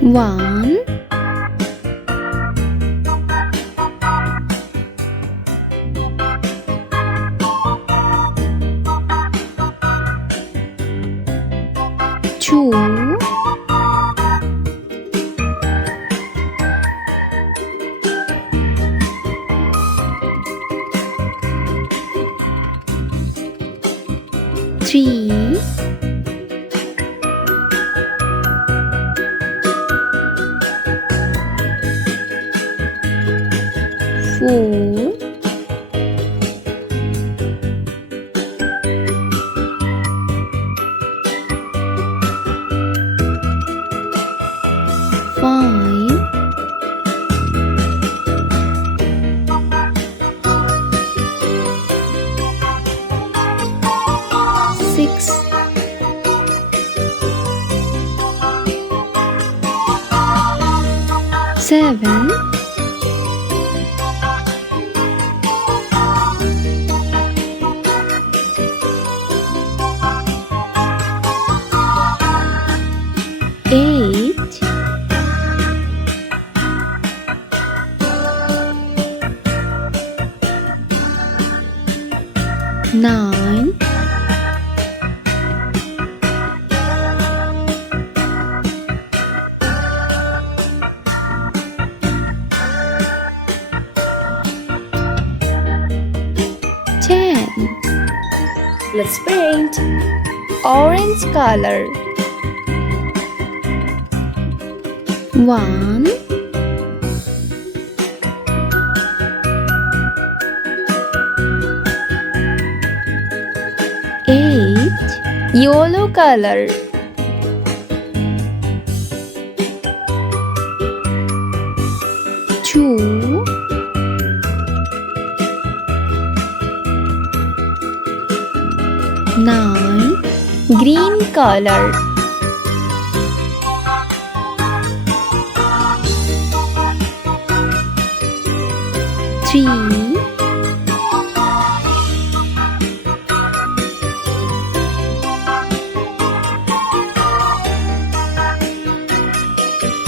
One, two, three, four, five, six, seven, eight, nine, 10. Let's paint. Orange color. One, eight, Yellow color. two, nine, Green color. three,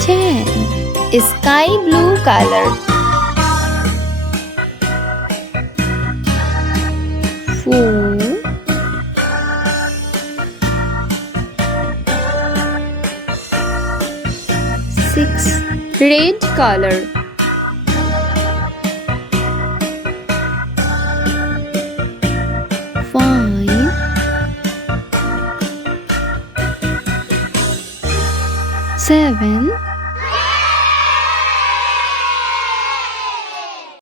ten, Sky blue color. four, six, Red color. five, seven,